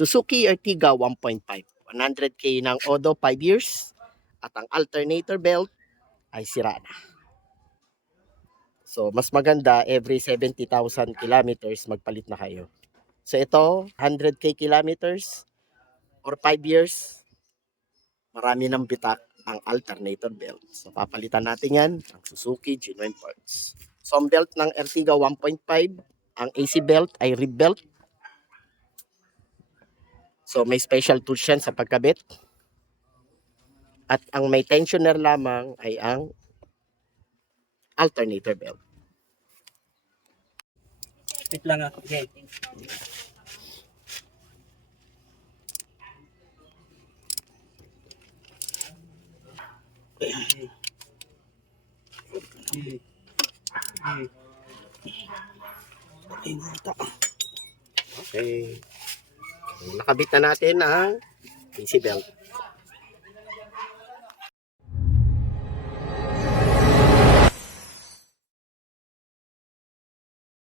Suzuki Ertiga 1.5. 100k ng Odo 5 years. At ang alternator belt ay sira na. So, mas maganda every 70,000 kilometers magpalit na kayo. So, ito, 100k kilometers or 5 years, marami ng bitak ang alternator belt. So, papalitan natin yan, ang Suzuki genuine parts. So, ang belt ng Ertiga 1.5, ang AC belt ay rib belt. So, may special tools yan sa pagkabit. At ang may tensioner lamang ay ang alternator belt. Wait lang ako. Okay. Okay. Nakabit na natin ang AC belt.